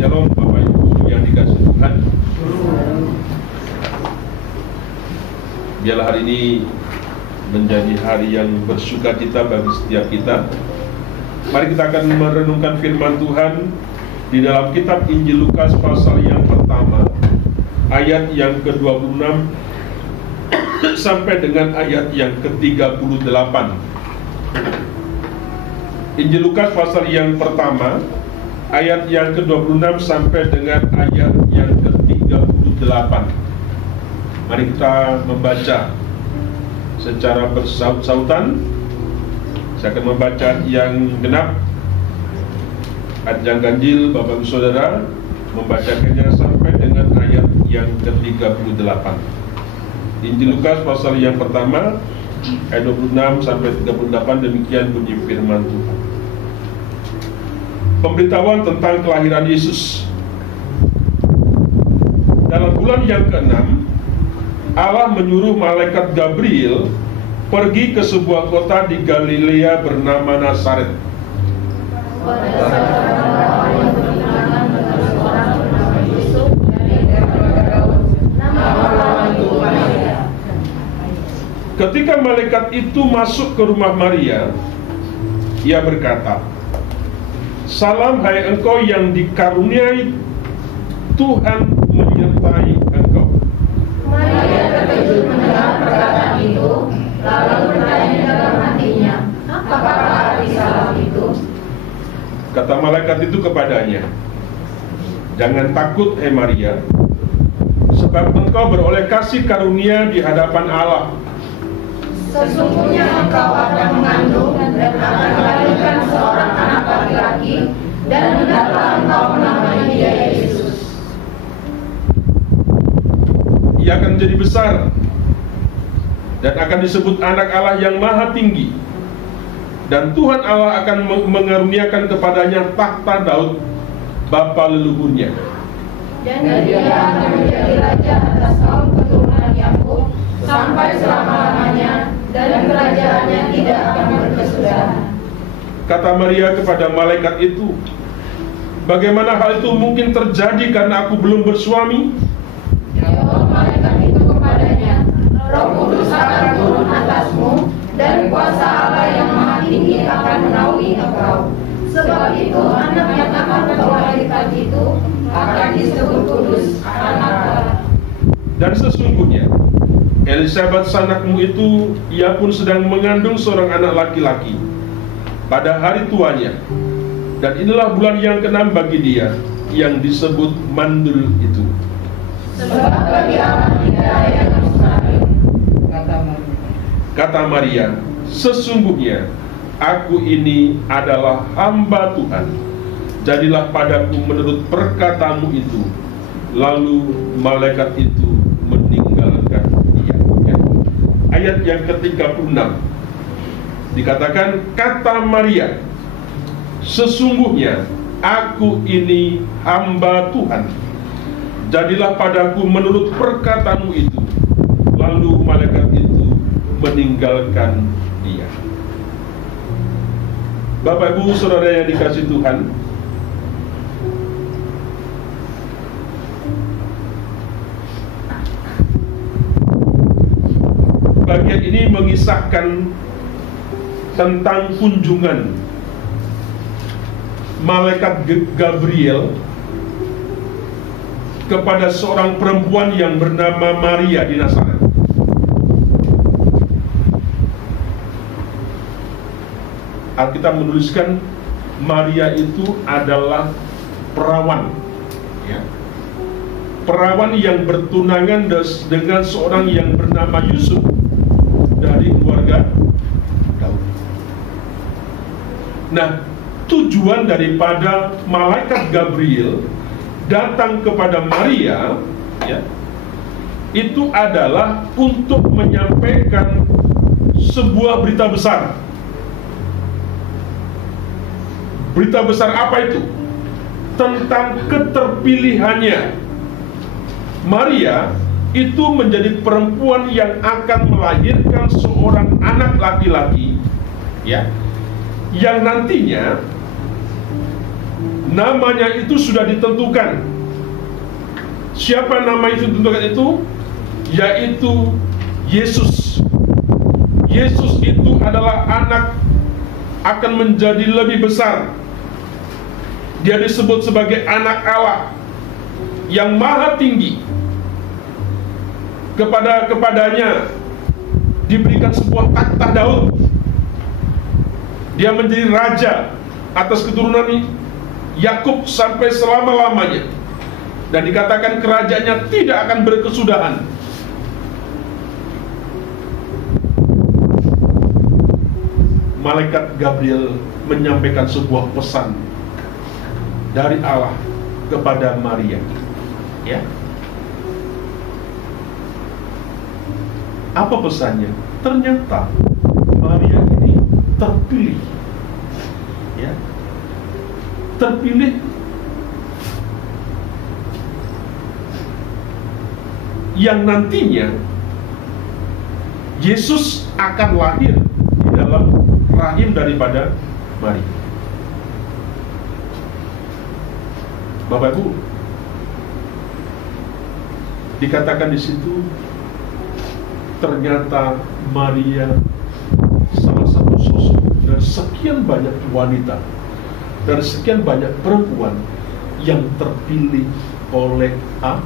Shalom Bapak Ibu yang dikasihi Tuhan. Biarlah hari ini menjadi hari yang bersukacita bagi setiap kita. Mari kita akan merenungkan firman Tuhan di dalam kitab Injil Lukas pasal yang pertama, ayat yang ke-26 sampai dengan ayat yang ke-38. Injil Lukas pasal yang pertama, ayat yang ke-26 sampai dengan ayat yang ke-38. Mari kita membaca secara bersaut-sautan. Saya akan membaca yang genap, ayat yang ganjil. Bapak Ibu Saudara membacakannya sampai dengan ayat yang ke-38. Injil Lukas pasal yang pertama, ayat 26 sampai 38. Demikian bunyi firman Tuhan. Pemberitahuan tentang kelahiran Yesus. Dalam bulan yang ke-6, Allah menyuruh malaikat Gabriel pergi ke sebuah kota di Galilea bernama Nazaret. Ketika malaikat itu masuk ke rumah Maria, ia berkata, "Salam hai engkau yang dikaruniai, Tuhan menyertai engkau." Maria terkejut mendengar perkataan itu, lalu bertanya dalam hatinya, apakah arti salam itu? Kata malaikat itu kepadanya, "Jangan takut, hai Maria, sebab engkau beroleh kasih karunia di hadapan Allah. Sesungguhnya engkau akan mengandung dan akan melahirkan seorang anak laki-laki, dan hendaklah engkau menamai dia Yesus. Ia akan menjadi besar dan akan disebut anak Allah yang maha tinggi. Dan Tuhan Allah akan mengaruniakan kepadanya tahta Daud, bapa leluhurnya. Dan dia akan menjadi raja atas kaum keturunan Yakub sampai selama-lamanya, dan kerajaannya tidak akan berkesudahan." Kata Maria kepada malaikat itu, "Bagaimana hal itu mungkin terjadi karena aku belum bersuami?" Jawab malaikat itu kepadanya, "Roh Kudus akan turun atasmu, dan kuasa Allah yang maha tinggi akan menaungi engkau. Sebab itu anak yang akan engkau lahirkan itu akan disebut kudus, anak Allah. Dan sesungguhnya Elisabet sanakmu itu, ia pun sedang mengandung seorang anak laki-laki pada hari tuanya. Dan inilah bulan yang ke-6 bagi dia, yang disebut mandul itu." Sebab bagi Allah tidak ada yang mustahil." Kata Maria, "Sesungguhnya aku ini adalah hamba Tuhan. Jadilah padaku menurut perkataanmu itu." Lalu malaikat itu meninggalkan dia. Ayat yang ke-36 dikatakan, kata Maria, "Sesungguhnya aku ini hamba Tuhan. Jadilah padaku menurut perkataanmu itu." Lalu malaikat itu meninggalkan dia. Bapak Ibu Saudara yang dikasihi Tuhan, bagian ini mengisahkan tentang kunjungan malaikat Gabriel kepada seorang perempuan yang bernama Maria di Nazaret. Alkitab menuliskan Maria itu adalah perawan, ya. Perawan yang bertunangan dengan seorang yang bernama Yusuf dari keluarga Daud. Nah, tujuan daripada malaikat Gabriel datang kepada Maria, ya, itu adalah untuk menyampaikan sebuah berita besar. Berita besar apa itu? Tentang keterpilihannya. Maria itu menjadi perempuan yang akan melahirkan seorang anak laki-laki, ya, yang nantinya namanya itu sudah ditentukan. Siapa nama itu ditentukan itu? Yaitu Yesus. Yesus itu adalah anak, akan menjadi lebih besar. Dia disebut sebagai anak Allah yang maha tinggi. Kepadanya diberikan sebuah takhta Daud. Dia menjadi raja atas keturunan Yakub sampai selama-lamanya. Dan dikatakan kerajaannya tidak akan berkesudahan. Malaikat Gabriel menyampaikan sebuah pesan dari Allah kepada Maria. Ya. Apa pesannya? Ternyata Maria ini terpilih. Ya. Terpilih yang nantinya Yesus akan lahir di dalam rahim daripada Maria. Bapak Ibu, dikatakan di situ ternyata Maria salah satu sosok dari sekian banyak wanita, dari sekian banyak perempuan yang terpilih oleh Allah.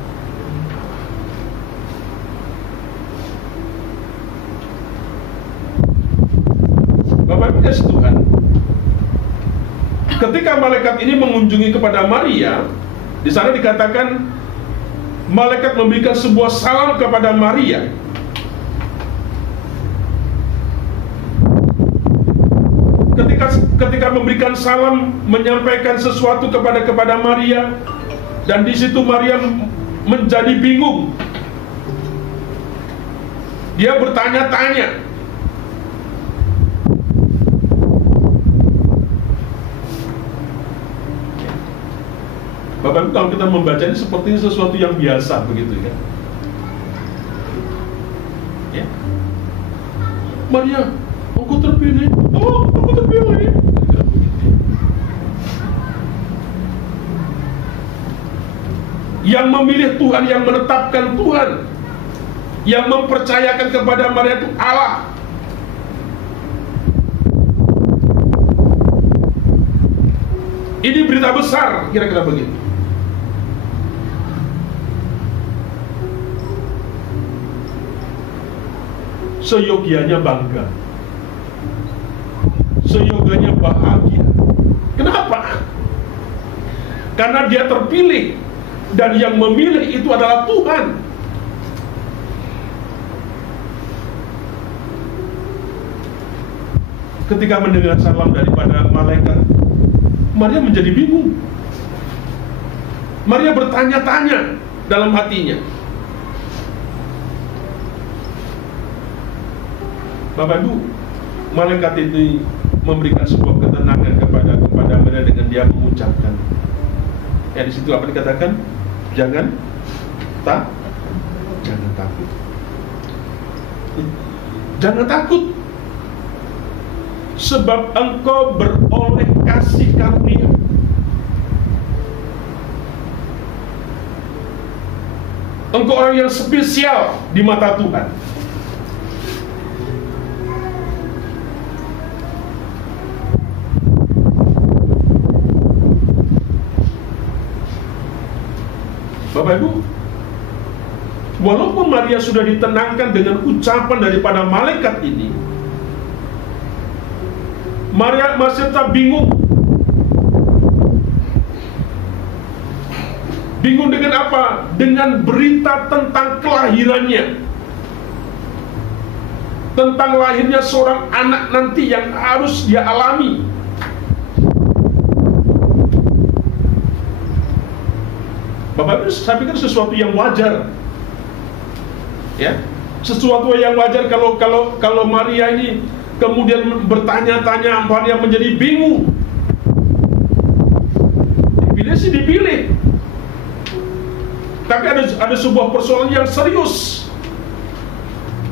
Bapak Ibu Tuhan, ketika malaikat ini mengunjungi kepada Maria, di sana dikatakan malaikat memberikan sebuah salam kepada Maria. Ketika memberikan salam, menyampaikan sesuatu kepada Maria, dan di situ Maria menjadi bingung. Dia bertanya-tanya. Bapak Ibu, kalau kita membaca ini seperti sesuatu yang biasa begitu ya. Ya. Maria, aku terpilih. Oh, aku terpilih. Yang memilih Tuhan, yang menetapkan Tuhan, yang mempercayakan kepada Maria itu Allah. Ini berita besar, kira-kira begitu. Seyogianya bangga, seyogianya bahagia. Kenapa? Karena dia terpilih, dan yang memilih itu adalah Tuhan. Ketika mendengar salam daripada malaikat, Maria menjadi bingung. Maria bertanya-tanya dalam hatinya. Bapak Ibu, malaikat itu memberikan sebuah ketenangan kepada Maria dengan dia mengucapkan. Ya, di situ apa dikatakan? Jangan takut. Jangan takut, sebab engkau beroleh kasih karunia. Engkau orang yang spesial di mata Tuhan. Bapak Ibu, walaupun Maria sudah ditenangkan dengan ucapan daripada malaikat ini, Maria masih tetap bingung. Bingung dengan apa? Dengan berita tentang kelahirannya, tentang lahirnya seorang anak nanti yang harus dia alami. Bapak Ibu, saya pikir sesuatu yang wajar, ya, sesuatu yang wajar kalau Maria ini kemudian bertanya-tanya, Maria menjadi bingung. Dipilih sih dipilih, tapi ada sebuah persoalan yang serius,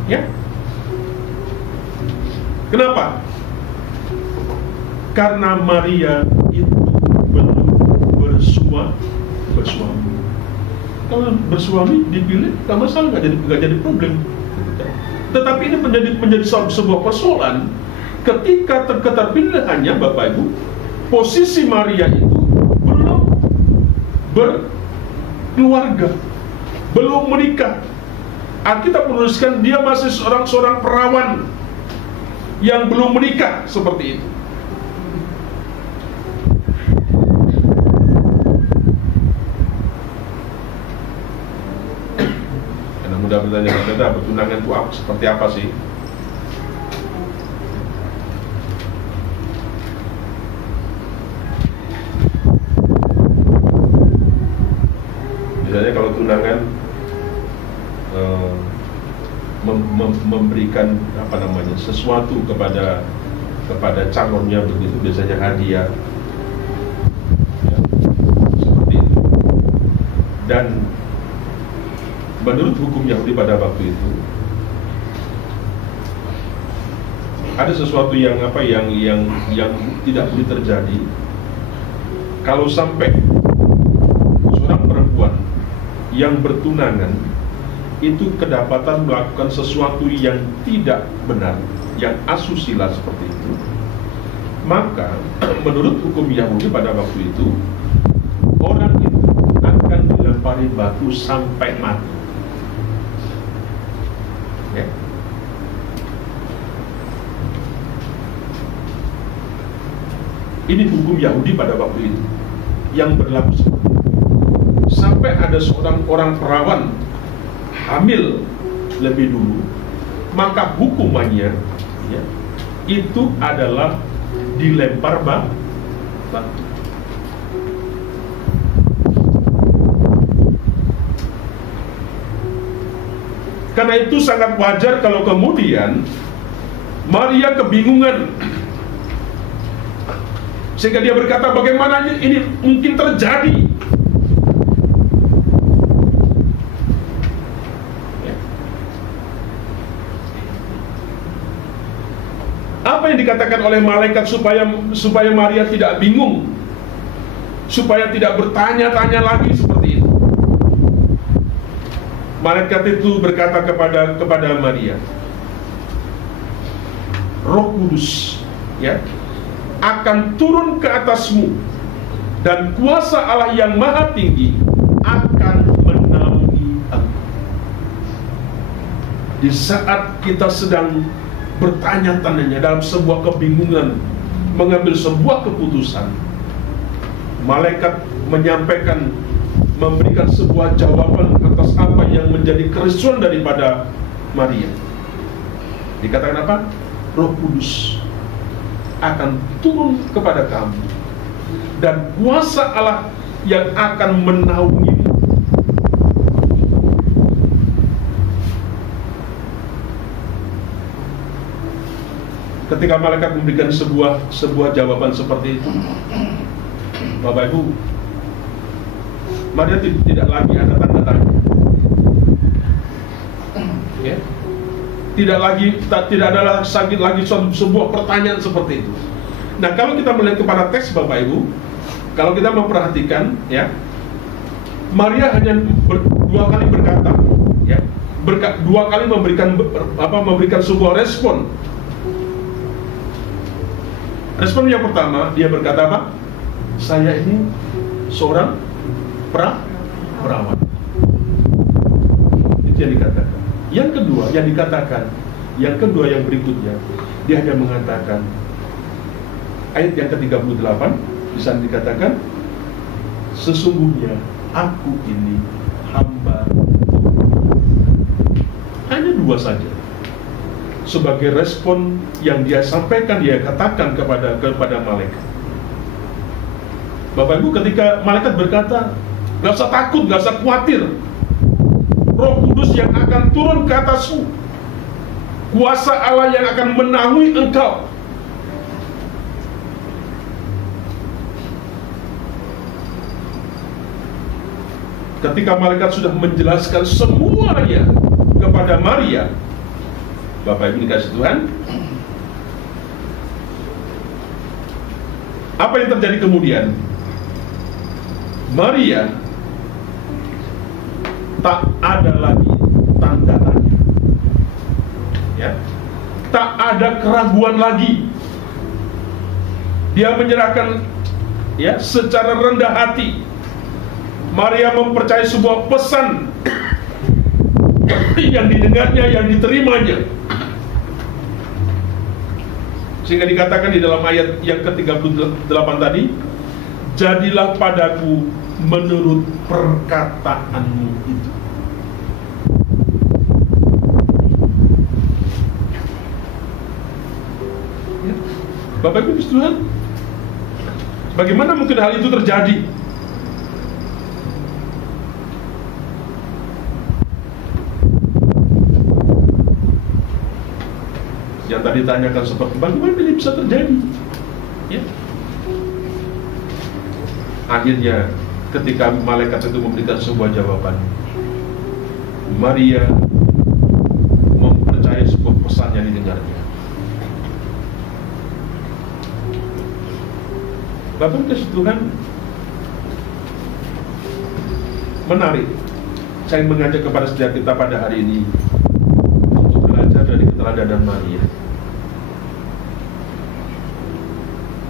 ya. Kenapa? Karena Maria itu belum bersuami. Kalau bersuami dipilih, nggak masalah, nggak jadi problem. Tetapi ini menjadi sebuah persoalan ketika keterpilihannya, Bapak Ibu, posisi Maria itu belum berkeluarga, belum menikah. Alkitab menuliskan dia masih seorang perawan yang belum menikah, seperti itu. Karena mudah bertanya, bertunangan itu seperti apa sih? Misalnya kalau tunangan memberikan sesuatu kepada calonnya, begitu, biasanya hadiah, ya, seperti itu. Dan menurut hukum Yahudi pada waktu itu ada sesuatu yang tidak boleh terjadi kalau sampai seorang perempuan yang bertunangan itu kedapatan melakukan sesuatu yang tidak benar, yang asusila seperti itu. Maka menurut hukum Yahudi pada waktu itu, orang itu akan dilempari batu sampai mati. Ya. Ini hukum Yahudi pada waktu itu yang berlaku seperti itu. Sampai ada seorang orang perawan hamil lebih dulu, maka hukumannya, ya, itu adalah dilempar batu. Karena itu sangat wajar kalau kemudian Maria kebingungan, sehingga dia berkata, bagaimana ini mungkin terjadi? Apa yang dikatakan oleh malaikat supaya Maria tidak bingung, supaya tidak bertanya-tanya lagi seperti itu? Malaikat itu berkata kepada Maria, Roh Kudus, ya, akan turun ke atasmu, dan kuasa Allah yang Maha Tinggi akan menaungi engkau. Di saat kita sedang bertanya-tanya dalam sebuah kebingungan, mengambil sebuah keputusan, malaikat menyampaikan, memberikan sebuah jawaban atas apa yang menjadi keresuhan daripada Maria. Dikatakan apa? Roh Kudus akan turun kepada kamu, dan kuasa Allah yang akan menaungi. Ketika malaikat memberikan sebuah jawaban seperti itu, Bapak Ibu, Maria tidak lagi ada tanda tanya, ya. Tidak ada lagi sebuah pertanyaan seperti itu. Nah, kalau kita melihat kepada teks, Bapak Ibu, kalau kita memperhatikan, ya, Maria hanya dua kali berkata, ya, dua kali memberikan sebuah respon. Respon yang pertama, dia berkata apa? Saya ini seorang perawan. Itu yang dikatakan. Yang kedua yang berikutnya, dia hanya mengatakan, ayat yang ke-38 di sana dikatakan, sesungguhnya aku ini hamba Tuhan. Hanya dua saja. Sebagai respon yang dia sampaikan, dia katakan kepada malaikat. Bapak Ibu, ketika malaikat berkata, gak usah takut, gak usah khawatir, Roh Kudus yang akan turun ke atasmu, kuasa Allah yang akan menaungi engkau. Ketika malaikat sudah menjelaskan semuanya kepada Maria, Bapak Ibu dikasih Tuhan, apa yang terjadi kemudian? Maria tak ada lagi tanda tanya. Ya. Tak ada keraguan lagi. Dia menyerahkan ya secara rendah hati. Maria mempercayai sebuah pesan yang didengarnya, yang diterimanya. Sehingga dikatakan di dalam ayat yang ke-38 tadi, jadilah padaku menurut perkataanmu itu. Ya. Bapak Ibu Tuhan, bagaimana mungkin hal itu terjadi? Yang tadi ditanyakan seperti bagaimana ini bisa terjadi? Ya. Akhirnya ketika malaikat itu memberikan sebuah jawaban, Maria mempercayai sebuah pesan yang didengarnya. Bapak Yesus Tuhan, menarik. Saya mengajak kepada setiap kita pada hari ini untuk belajar dari keteladanan Maria.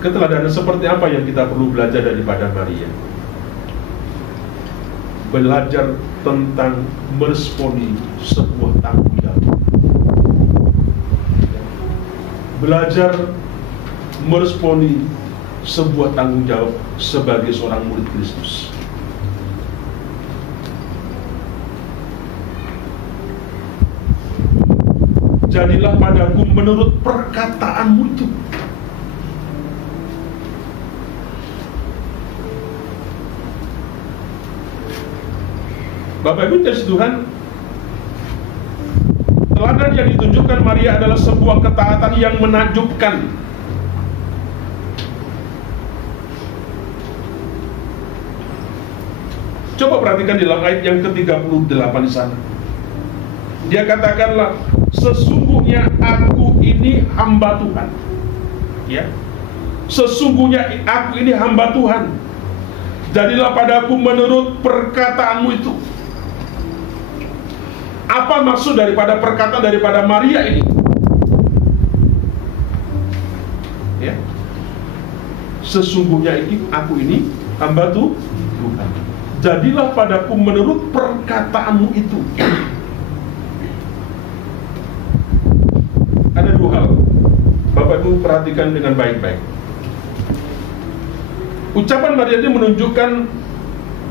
Keteladanan seperti apa yang kita perlu belajar daripada Maria? Belajar tentang meresponi sebuah tanggung jawab. Belajar meresponi sebuah tanggung jawab sebagai seorang murid Kristus. Jadilah padaku menurut perkataanmu itu. Bapak Ibu kasih Tuhan, teladan yang ditunjukkan Maria adalah sebuah ketaatan yang menakjubkan. Coba perhatikan di dalam ayat yang ke-38 di sana. Dia katakanlah, sesungguhnya aku ini hamba Tuhan. Ya. Sesungguhnya aku ini hamba Tuhan. Jadilah padaku menurut perkataanmu itu. Apa maksud daripada perkataan daripada Maria ini? Ya. Sesungguhnya aku ini hamba Tuhan. Jadilah padaku menurut perkataanmu itu. Ada dua hal, Bapak Ibu perhatikan dengan baik-baik. Ucapan Maria ini menunjukkan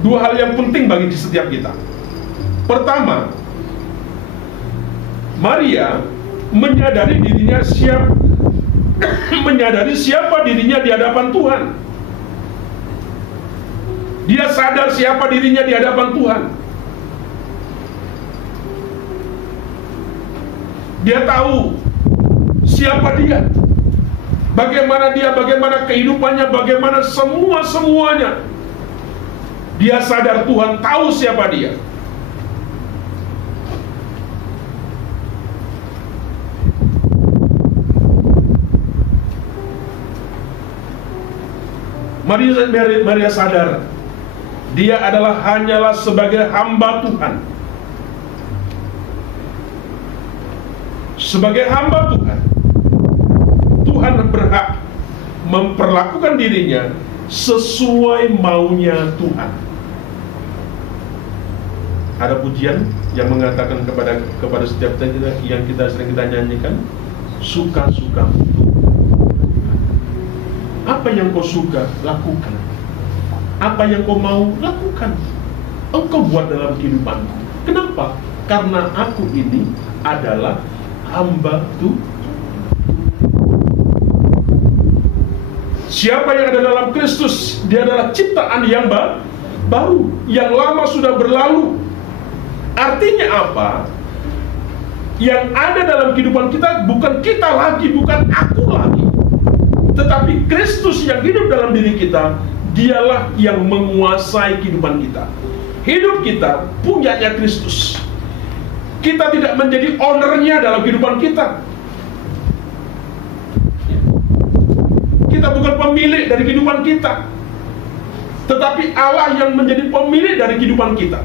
dua hal yang penting bagi setiap kita. Pertama, Maria menyadari dirinya siapa dirinya di hadapan Tuhan. Dia sadar siapa dirinya di hadapan Tuhan. Dia tahu siapa dia, bagaimana dia, bagaimana kehidupannya, bagaimana semuanya. Dia sadar Tuhan tahu siapa dia. Maria sadar dia hanyalah sebagai hamba Tuhan. Sebagai hamba Tuhan, Tuhan berhak memperlakukan dirinya sesuai maunya Tuhan. Ada pujian yang mengatakan kepada setiap kita yang sering kita nyanyikan, suka-suka Tuhan. Apa yang kau suka, lakukan. Apa yang kau mau, lakukan. Engkau buat dalam kehidupanku. Kenapa? Karena aku ini adalah hamba Tuhan. Siapa yang ada dalam Kristus, dia adalah ciptaan yang baru. Yang lama sudah berlalu. Artinya apa? Yang ada dalam kehidupan kita bukan kita lagi, bukan aku lagi, tetapi Kristus yang hidup dalam diri kita. Dialah yang menguasai kehidupan kita. Hidup kita punyanya Kristus. Kita tidak menjadi ownernya dalam kehidupan kita. Kita bukan pemilik dari kehidupan kita, tetapi Allah yang menjadi pemilik dari kehidupan kita.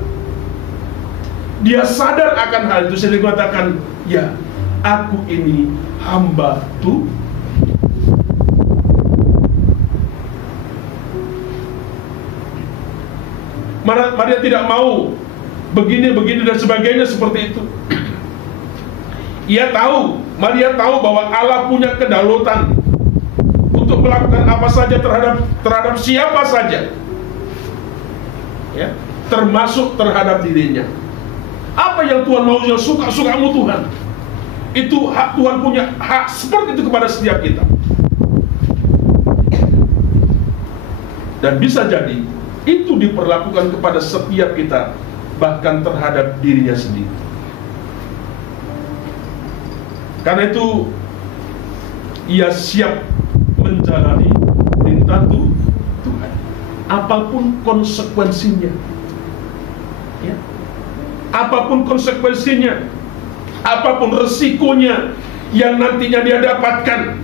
Dia sadar akan hal itu sehingga mengatakan, ya, aku ini hamba Tuhan. Maria tidak mau begini dan sebagainya seperti itu. Maria tahu bahwa Allah punya kedaulatan untuk melakukan apa saja terhadap siapa saja, ya, termasuk terhadap dirinya. Apa yang Tuhan mau, yang suka-sukamu Tuhan. Itu hak Tuhan, punya hak seperti itu kepada setiap kita. Dan bisa jadi itu diperlakukan kepada setiap kita, bahkan terhadap dirinya sendiri. Karena itu ia siap menjalani perintah Tuhan, apapun konsekuensinya, ya. Apapun konsekuensinya, apapun resikonya yang nantinya dia dapatkan,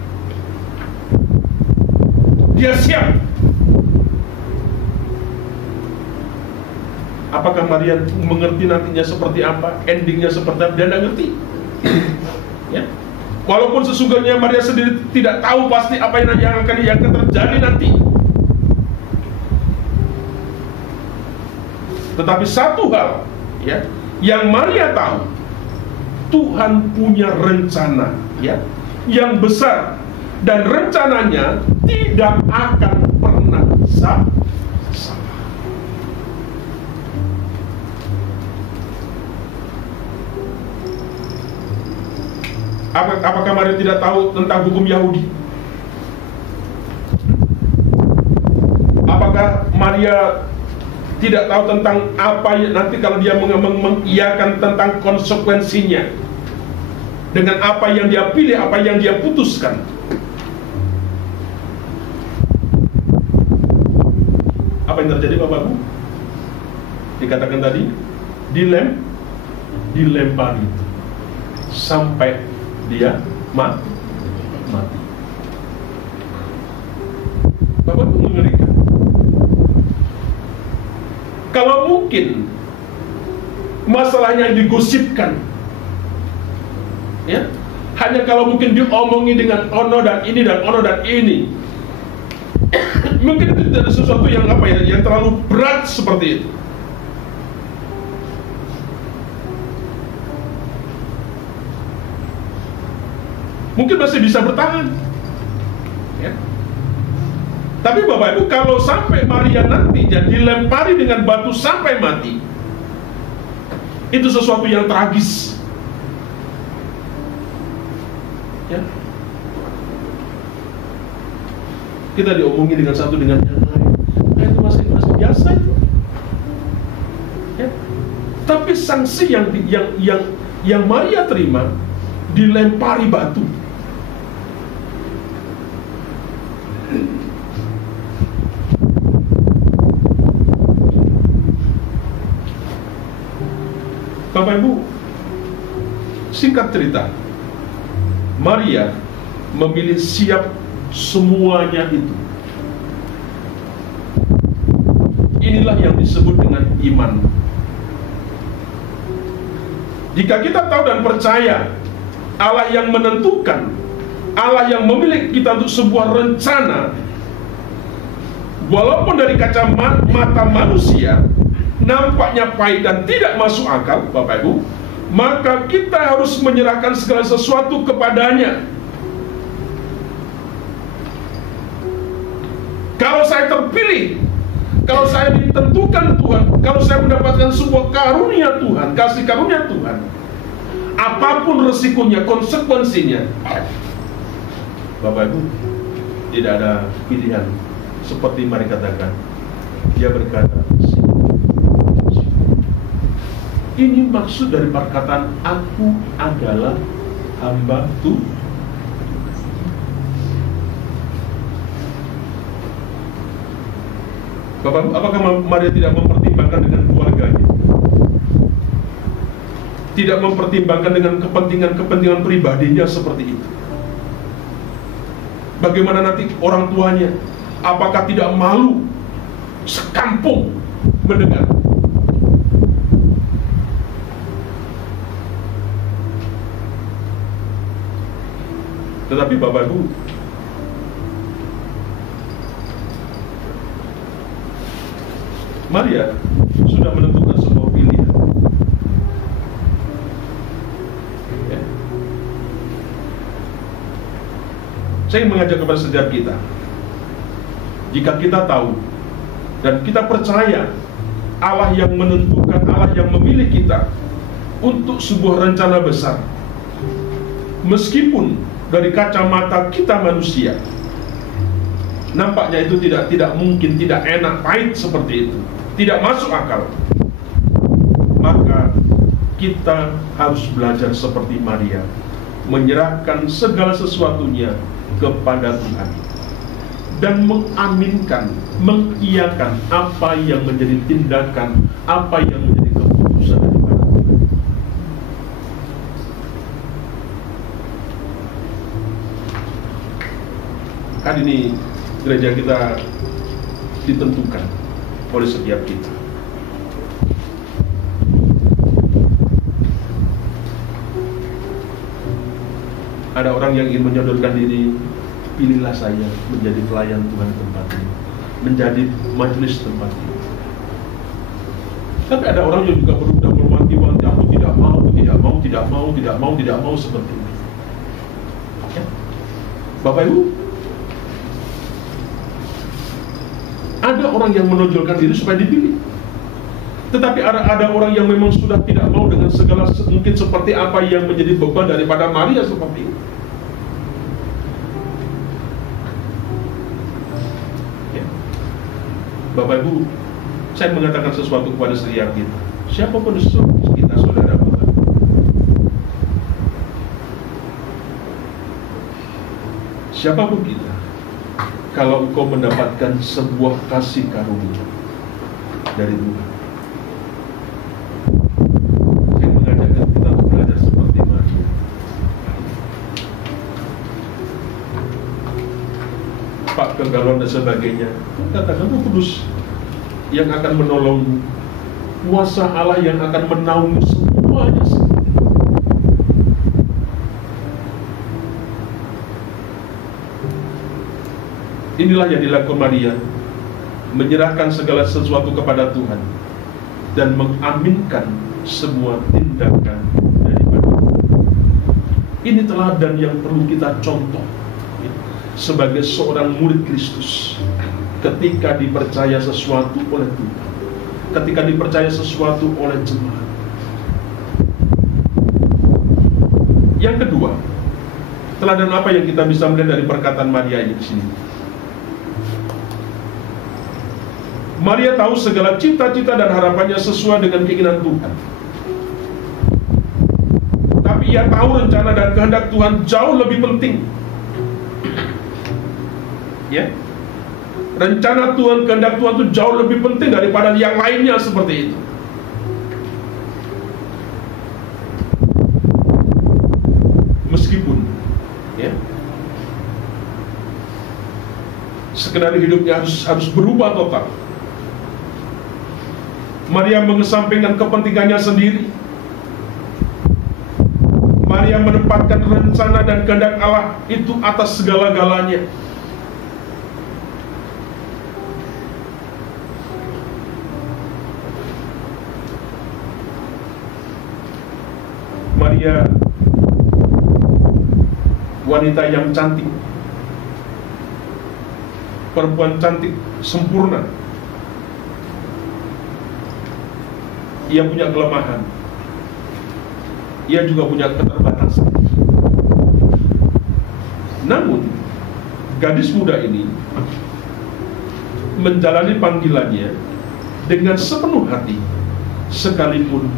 dia siap. Apakah Maria mengerti nantinya seperti apa, endingnya seperti apa? Dia tidak ngerti. Ya. Walaupun sesungguhnya Maria sendiri tidak tahu pasti apa yang akan terjadi nanti. Tetapi satu hal, ya, yang Maria tahu, Tuhan punya rencana, ya, yang besar, dan rencananya tidak akan pernah salah. Apakah Maria tidak tahu tentang hukum Yahudi? Apakah Maria tidak tahu tentang apa nanti kalau dia mengiyakan tentang konsekuensinya dengan apa yang dia pilih, apa yang dia putuskan? Apa yang terjadi, Bapak-Ibu? Dikatakan tadi, dilempari sampai dia mati. Bapak itu mengerikan. Kalau mungkin masalahnya digosipkan, ya, hanya kalau mungkin diomongi dengan ono dan ini dan ono dan ini, mungkin itu tidak ada sesuatu yang yang terlalu berat seperti itu. Mungkin masih bisa bertahan, ya. Tapi Bapak Ibu, kalau sampai Maria nantinya dilempari dengan batu sampai mati, itu sesuatu yang tragis, ya. Kita diomongi dengan satu dengan yang lain, itu masih biasa itu, ya. Tapi sanksi yang Maria terima, dilempari batu. Bapak Ibu, singkat cerita, Maria memilih siap semuanya itu. Inilah yang disebut dengan iman. Jika kita tahu dan percaya Allah yang menentukan, Allah yang memilih kita untuk sebuah rencana, walaupun dari kacamata manusia nampaknya pahit dan tidak masuk akal, Bapak Ibu, maka kita harus menyerahkan segala sesuatu kepadanya. Kalau saya terpilih, kalau saya ditentukan Tuhan, kalau saya mendapatkan sebuah karunia Tuhan, kasih karunia Tuhan, apapun resikonya, konsekuensinya, Bapak Ibu, tidak ada pilihan. Seperti mereka katakan, dia berkata, ini maksud dari perkataan aku adalah hamba Tuhan. Bapak, apakah Maria tidak mempertimbangkan dengan keluarganya? Tidak mempertimbangkan dengan kepentingan pribadinya seperti itu? Bagaimana nanti orang tuanya? Apakah tidak malu sekampung mendengar Tetapi Bapak Ibu, Maria sudah menentukan sebuah pilihan. Ya. Saya ingin mengajak kepada setiap kita, jika kita tahu dan kita percaya Allah yang menentukan, Allah yang memilih kita untuk sebuah rencana besar, meskipun dari kacamata kita manusia nampaknya itu tidak mungkin, tidak enak, pahit seperti itu, tidak masuk akal, maka kita harus belajar seperti Maria, menyerahkan segala sesuatunya kepada Tuhan dan mengaminkan, mengiyakan apa yang menjadi tindakan, apa yang menjadi keputusan daripada Tuhan. Kan ini gereja kita ditentukan oleh setiap kita. Ada orang yang ingin menyodorkan diri, pilihlah saya menjadi pelayan Tuhan tempat ini, menjadi majelis tempat ini. Tapi ada orang yang juga berudah mewanti-wanti, aku tidak mau seperti ini. Ya? Bapak Ibu, ada orang yang menonjolkan diri supaya dipilih. Tetapi ada orang yang memang sudah tidak mau dengan segala mungkin seperti apa yang menjadi beban daripada Maria seperti itu. Ya. Bapak Ibu, saya mengatakan sesuatu kepada setiap kita. Siapapun kita, saudara Bapak, siapapun kita, kalau engkau mendapatkan sebuah kasih karunia dari Tuhan, saya mengajarkan kita untuk belajar seperti Maria. Pak, kegalauan dan sebagainya, katakan Roh Kudus yang akan menolongmu, kuasa Allah yang akan menaungi semuanya. Inilah yang dilakukan Maria, menyerahkan segala sesuatu kepada Tuhan dan mengaminkan semua tindakan daripada Tuhan. Ini teladan yang perlu kita contoh sebagai seorang murid Kristus. Ketika dipercaya sesuatu oleh Tuhan, ketika dipercaya sesuatu oleh jemaat. Yang kedua, teladan apa yang kita bisa melihat dari perkataan Maria ini di sini? Maria tahu segala cita-cita dan harapannya sesuai dengan keinginan Tuhan. Tapi ia tahu rencana dan kehendak Tuhan jauh lebih penting. Ya, rencana Tuhan, kehendak Tuhan itu jauh lebih penting daripada yang lainnya seperti itu. Meskipun, ya, sekedar hidupnya harus berubah total. Maria mengesampingkan kepentingannya sendiri. Maria menempatkan rencana dan kehendak Allah itu atas segala-galanya. Maria, wanita yang cantik, perempuan cantik, sempurna. Ia punya kelemahan, ia juga punya keterbatasan. Namun, gadis muda ini menjalani panggilannya dengan sepenuh hati, sekalipun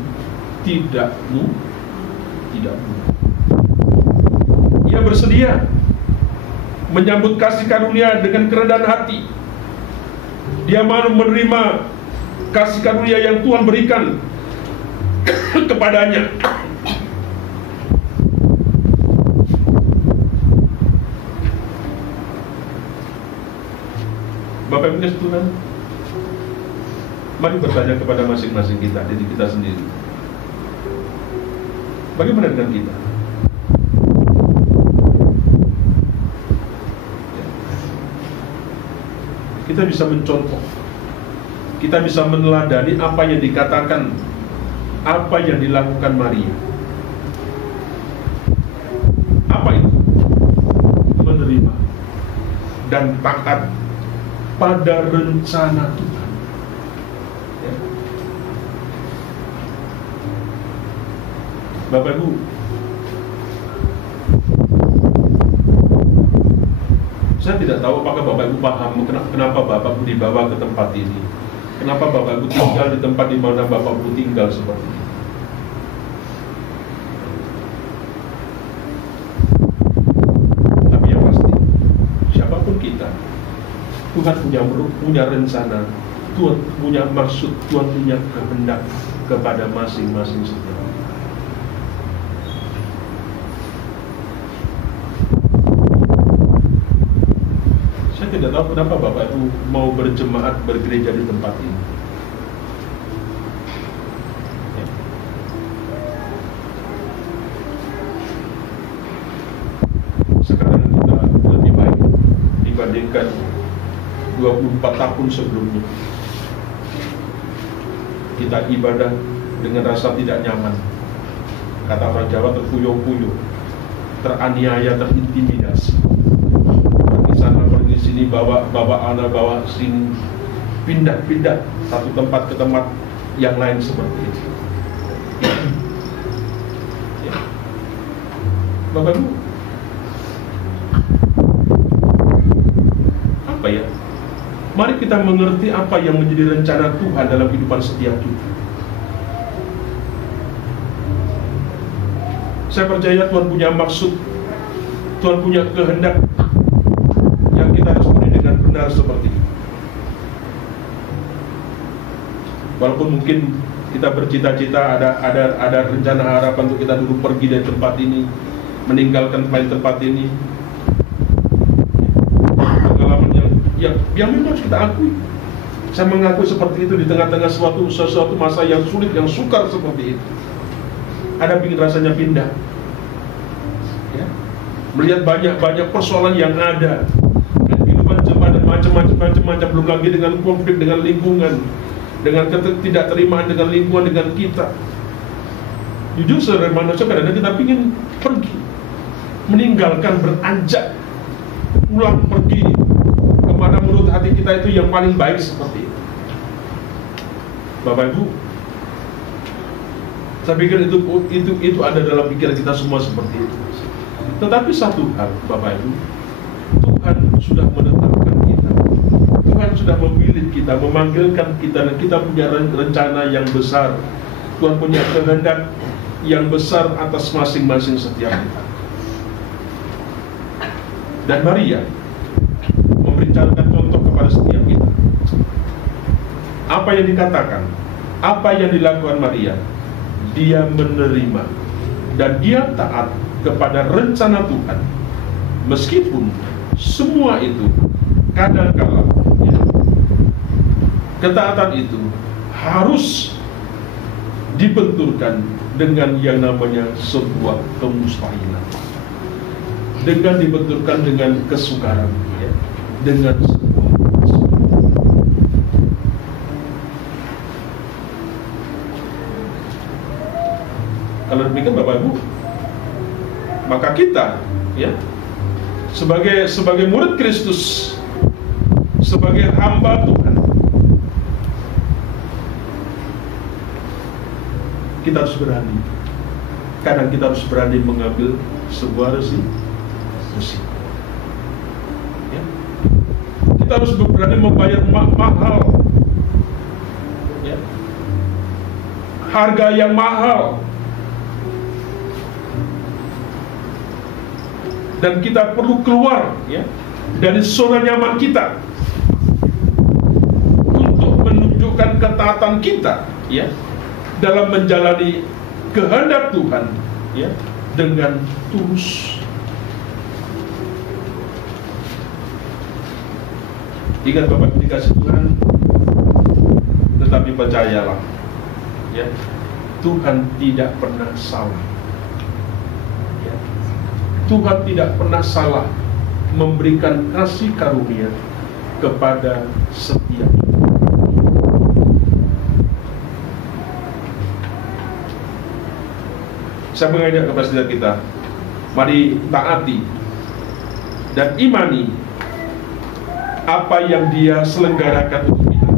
tidak mudah. Ia bersedia menyambut kasih karunia dengan kerendahan hati. Dia mau menerima kasih karunia yang Tuhan berikan kepadanya. Bapak Ibu Tuhan, mari bertanya kepada masing-masing kita, diri kita sendiri. Bagaimana dengan kita? kita bisa mencontoh, kita bisa meneladani apa yang dikatakan, apa yang dilakukan Maria. Apa itu? Menerima dan taat pada rencana Tuhan. Ya. Bapak Ibu, saya tidak tahu apakah Bapak Ibu paham kenapa Bapak Ibu dibawa ke tempat ini. Kenapa Bapak Ibu tinggal di tempat di mana Bapak Ibu tinggal seperti ini. Tapi yang pasti, siapapun kita, Tuhan punya rencana, Tuhan punya maksud, Tuhan punya kehendak kepada masing-masing setiap. Saya tidak tahu kenapa Bapak Ibu mau berjemaat, bergereja di tempat ini. Sekarang kita lebih baik dibandingkan 24 tahun sebelumnya. Kita ibadah dengan rasa tidak nyaman. Kata orang Jawa, terkuyuh-kuyuh, teraniaya, terintimidasi. Pergi sana, pergi sini, bawa anak, bawa sini, pindah-pindah satu tempat ke tempat yang lain seperti itu. Ya. Bapak Ibu, apa ya? Mari kita mengerti apa yang menjadi rencana Tuhan dalam kehidupan setiap kita. Saya percaya Tuhan punya maksud, Tuhan punya kehendak yang kita harus penuhi dengan benar seperti itu. Walaupun mungkin kita bercita-cita ada rencana harapan untuk kita dulu pergi dari tempat ini, meninggalkan tempat ini. Yang memang harus kita akui. Saya mengakui seperti itu di tengah-tengah sesuatu masa yang sulit, yang sukar seperti itu. Ada bikin rasanya pindah. Ya. Melihat banyak persoalan yang ada, dan kehidupan jemaat dan macam-macam, belum lagi dengan konflik dengan lingkungan, dengan ketidakterimaan dengan lingkungan, dengan kita. Jujur saudara manusia, kadang-kadang kita ingin pergi, meninggalkan, beranjak, pulang pergi kemana menurut hati kita itu yang paling baik seperti itu. Bapak Ibu, saya pikir itu ada dalam pikiran kita semua seperti itu. Tetapi satu hal, Bapak Ibu, Tuhan sudah menetapkan kita, Tuhan sudah memilih kita, memanggilkan kita, dan kita punya rencana yang besar. Tuhan punya kehendak yang besar atas masing-masing setiap kita. Dan Maria memberikan contoh kepada setiap kita. Apa yang dikatakan, apa yang dilakukan Maria, dia menerima dan dia taat kepada rencana Tuhan, meskipun semua itu kadang-kala ya, ketaatan itu harus dibenturkan dengan yang namanya sebuah kemustahilan, dengan dibenturkan dengan kesukaran ya, dengan sebuah kalau demikian Bapak Ibu, maka kita ya sebagai murid Kristus, sebagai hamba Tuhan, kita harus berani. Kadang kita harus berani mengambil sebuah resiko. Ya. Kita harus berani membayar mahal, ya. Harga yang mahal. Dan kita perlu keluar ya, dari zona nyaman kita untuk menunjukkan ketaatan kita ya, dalam menjalani kehendak Tuhan ya, dengan tulus. Ingat Bapak dikasih Tuhan, tetapi percayalah ya, Tuhan tidak pernah salah. Tuhan tidak pernah salah memberikan kasih karunia kepada setiap. Saya mengajak kepada setiap kita, mari taati dan imani apa yang Dia selenggarakan untuk kita.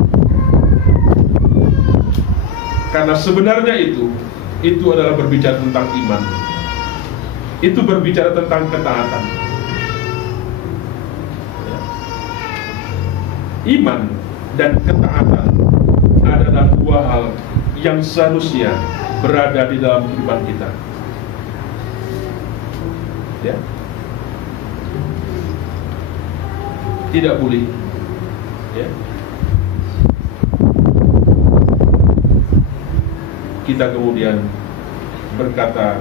Karena sebenarnya itu adalah berbicara tentang iman. Itu berbicara tentang ketaatan. Iman dan ketaatan adalah dua hal yang seharusnya berada di dalam kehidupan kita. Ya. Tidak boleh, ya, kita kemudian berkata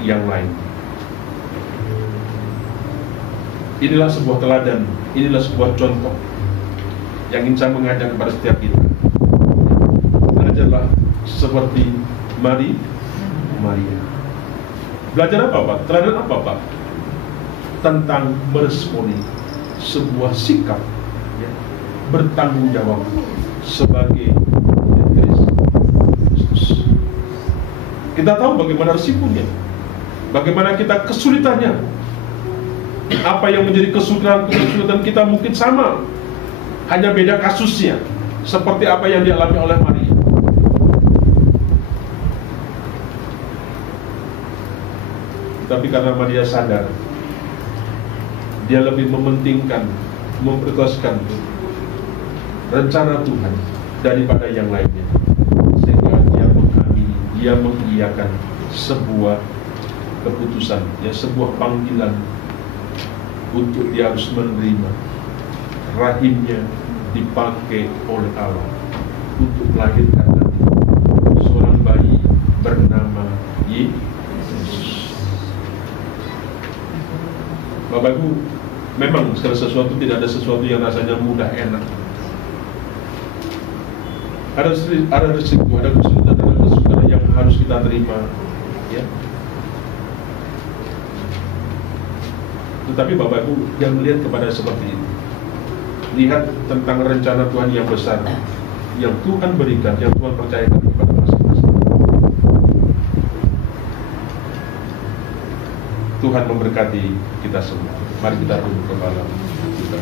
yang lain. Inilah sebuah teladan, inilah sebuah contoh yang ingin saya mengajak kepada setiap kita. Belajarlah seperti Maria. Belajar apa, Pak? Teladan apa, Pak? Tentang meresponi sebuah sikap, ya, bertanggung jawab sebagai Kristus. Kita tahu bagaimana resikonya, bagaimana kita kesulitannya. Apa yang menjadi kesulitan kita mungkin sama, hanya beda kasusnya, seperti apa yang dialami oleh Maria. Tapi karena Maria sadar, dia lebih mementingkan, memprioritaskan rencana Tuhan daripada yang lainnya, sehingga dia mengamini, dia mengiyakan sebuah keputusan, ya, sebuah panggilan untuk dia harus menerima rahimnya dipakai oleh Allah untuk melahirkan seorang bayi bernama Yesus. Bapak Ibu, memang segala sesuatu tidak ada sesuatu yang rasanya mudah, enak. Ada risiko, ada kesulitan, ada kesulitan yang harus kita terima, ya. Tetapi Bapak Ibu, yang melihat kepada seperti itu, lihat tentang rencana Tuhan yang besar, yang Tuhan berikan, yang Tuhan percayakan kepada masing-masing. Tuhan memberkati kita semua. Mari kita tunduk kepala kita.